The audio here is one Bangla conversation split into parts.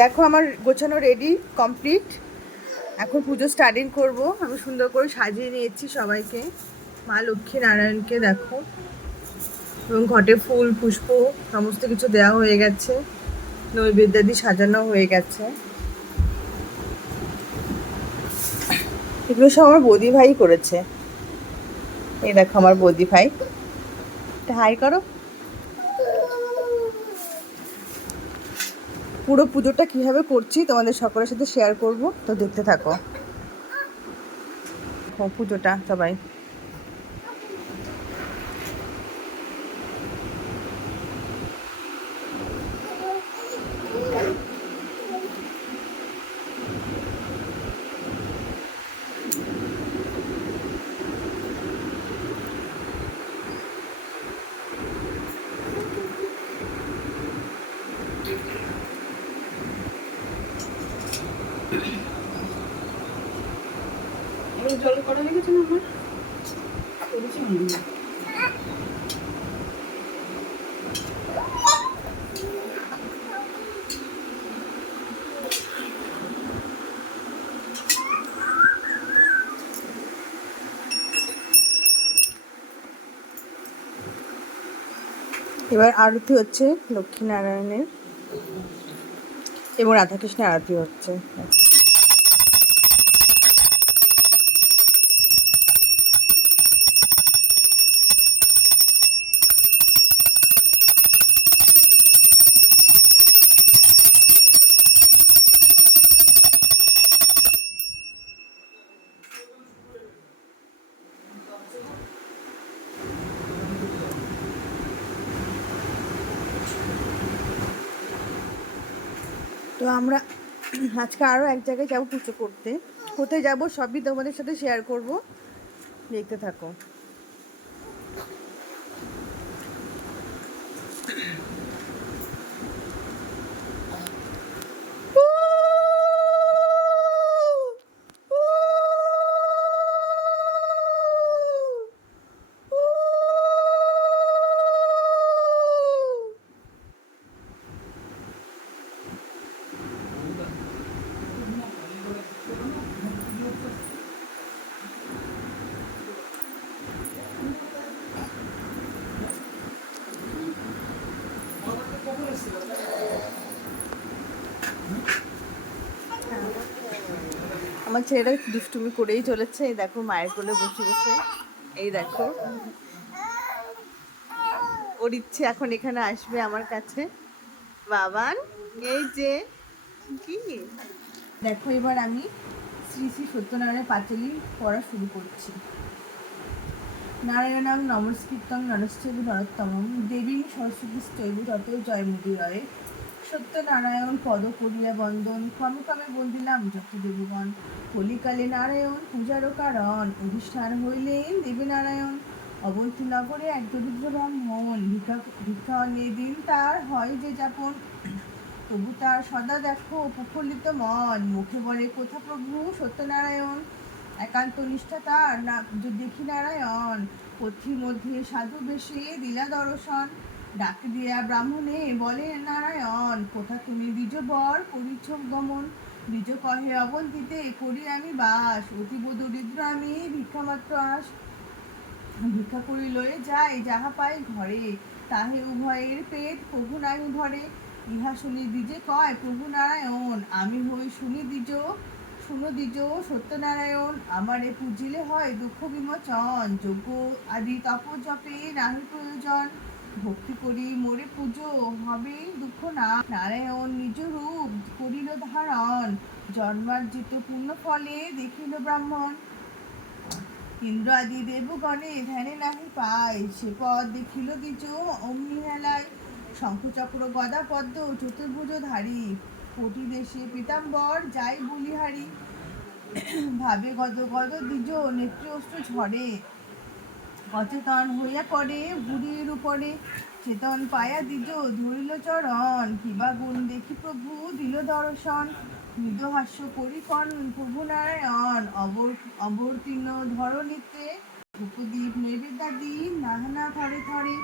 দেখো আমার গোছানো রেডি কমপ্লিট। এখন পুজো স্টার্টিং করব। আমি সুন্দর করে সাজিয়ে নিয়েছি সবাইকে, মা লক্ষ্মী নারায়ণকে দেখো, এবং ঘটে ফুল পুষ্প সমস্ত কিছু দেওয়া হয়ে গেছে, নৈবেদ্যাদি সাজানো হয়ে গেছে। এগুলো সব আমার বৌদি ভাই করেছে। এই দেখো আমার বৌদি ভাই, হাই করো। পুরো পুজোটা কিভাবে করছি তোমাদের সকলের সাথে শেয়ার করব, তো দেখতে থাকো পুজোটা সবাই। জল করা হয়ে গেছে না আমার? এবার আরতি হচ্ছে লক্ষ্মীনারায়ণের এবং রাধাকৃষ্ণের আরতি হচ্ছে। তো আমরা আজকে আরও এক জায়গায় যাবো পুজো করতে। কোথায় যাবো সবই তোমাদের সাথে শেয়ার করব, দেখতে থাকো। আমার ছেলেটা দুষ্টুমি করেই চলেছে। এই দেখো মায়ের কোলে বসে বসে, এই দেখো ওর ইচ্ছে এখন এখানে আসবে আমার কাছে। বাবান, এই যে কি দেখো, এবার আমি শ্রী শ্রী সত্যনারায়ণ পাঁচালী পড়া শুরু করছি। নারায়ণাং নমস্কৃত্যং নরশ্চৈব নরোত্তমং দেবীং সরস্বতীশ্চৈব ততো জয়মুদীরয়ে। সত্যনারায়ণ পদ করিয়া বন্দন ক্রমে ক্রমে বন্দিলাম যত দেবগণ। কলিকালে নারায়ণ পূজারও কারণ অধিষ্ঠান হইলেন দেবী নারায়ণ। অবন্তী নগরে এক দরিদ্র ব্রাহ্মণ ভিক্ষা দিন তার হয় যে যাপন। তবু তার সদা দেখো প্রফুল্লিত মন, মুখে বলে কোথা প্রভু সত্যনারায়ণ। একান্ত নিষ্ঠা তার না দেখি নারায়ণ, পথির মধ্যে সাধু বেশে দিলা দর্শন। ডাক দিয়া ব্রাহ্মণে বলে নারায়ণ, কোথা তুমি দ্বিজ বর করিছ গমন। দ্বিজ কহে অবন্তিতে করি আমি বাস, অতীব দরিদ্র আমি ভিক্ষামাত্র আস। ভিক্ষা করি লয়ে যাই যাহা পাই ঘরে, তাহে উভয়ের পেট প্রভু নাহি ভরে। ইহা শুনি দ্বিজে কয় প্রভু নারায়ণ, আমি হই শুনি দ্বিজ শুনো দ্বিজ সত্যনারায়ণ। আমারে পুজিলে হয় দুঃখ বিমোচন, যজ্ঞ আদি তপ জপে নাহি প্রয়োজন। ভক্তি করি মোরে পুজো হবে দুঃখ না, নারায়ণ নিজ রূপ করিল ধারণ। জন্মার্জিত পূর্ণ ফলে দেখিল ব্রাহ্মণ, ইন্দ্র আদি দেবগণে ধ্যানে নাহি পায়। সে পদ দেখিল দ্বিজ অমনি হেলায়। শঙ্খচক্র গদা পদ্ম চতুর্ভুজ ধারী, কোটি দেশে পীতাম্বর যাই বলিহারি। ভাবে গদ গদ দ্বিজ নেত্রে অশ্রু ঝরে, অচেতন হইয়া পড়ে ভুরির উপরে। চেতন পায়া দ্বিজ ধরিল চরণ, কিবা গুণ দেখি প্রভু দিল দর্শন। মৃদহাস্য করি কন প্রভু নারায়ণ, অবতীর্ণ ধরণীতে ধূপদীপ নৈবেদ্যাদি নানা থরে থরে।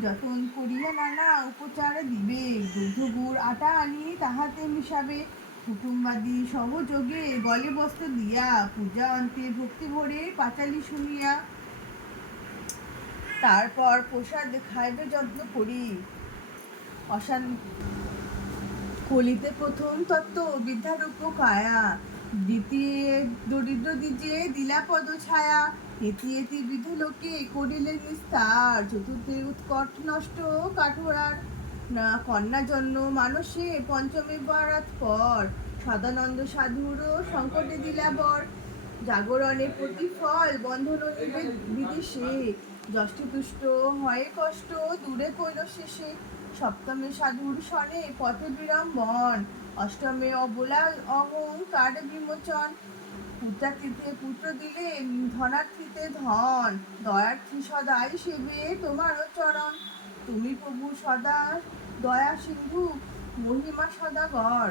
যতন করিয়া নানা উপচার দিবে, দুগ্ধ গুড় আটা আনি তাহাতে মিশাবে, কুটুম্বাদি সহযোগে গলে বস্ত্র দিয়া, পূজা অন্তে ভক্তি ভরে পাঁচালি শুনিয়া, তারপর প্রসাদ খাইবে যত্ন করি। কলিতে প্রথম তত্ত্ব বিদ্যারূপ কায়া, দ্বিতীয় দরিদ্র দ্বিজে দিলা পদ ছায়া, তৃতীয়তি বিধ লোকে করিলেন নিস্তার, চতুর্থে উৎকট নষ্ট কাঠোরার কন্যা জন্ম মানসে, পঞ্চমে বারাত পর, সদানন্দ সাধুর সংকটে দিলা বর, জাগরণে প্রতিফল বন্ধন নিবে বিদেশে, যষ্টি তুষ্ট হয় কষ্ট দূরে কইল শেষে, সপ্তমে সাধুর সনে পথে বিড়ম্বন, অষ্টমে অবলা অহংকার বিমোচন, পুত্রার্থীতে পুত্র দিলে ধনার্থীতে ধন, দয়ার্থী সদাই সেবে তোমার চরণ, তুমি প্রভু সদা দয়া সিন্ধু, মহিমা সদাগর,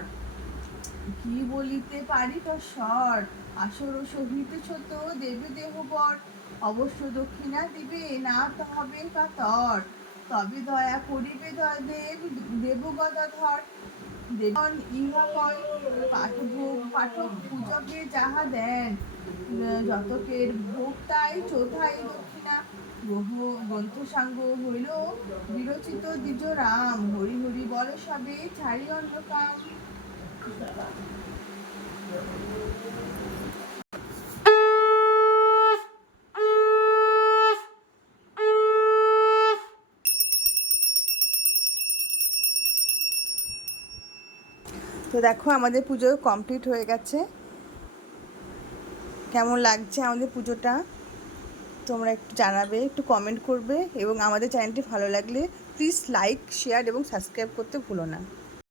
কি বলিতে পারি তস্বর, আসর সহিতে ছোট দেবে দেহবর, অবশ্য দক্ষিণা দিবে না হবে কাতর, তবে দয়া করিবে দেব দেবগদাধর, দেবগণ ইহা কয় পাঠক পূজকে যাহা দেন, যতকের ভোগ তাই চোথাই দক্ষিণা, গ্রন্থ সাঙ্গ হইল বিরচিত দ্বিজ রাম, হরি হরি বলে সবে ছাড়ি অন্য কাম। তো দেখো আমাদের পুজো কমপ্লিট হয়ে গেছে। কেমন লাগছে আমাদের পুজোটা তোমরা একটু জানাবে, একটু কমেন্ট করবে, এবং আমাদের চ্যানেলটি ভালো লাগলে প্লিজ লাইক, শেয়ার এবং সাবস্ক্রাইব করতে ভুলো না।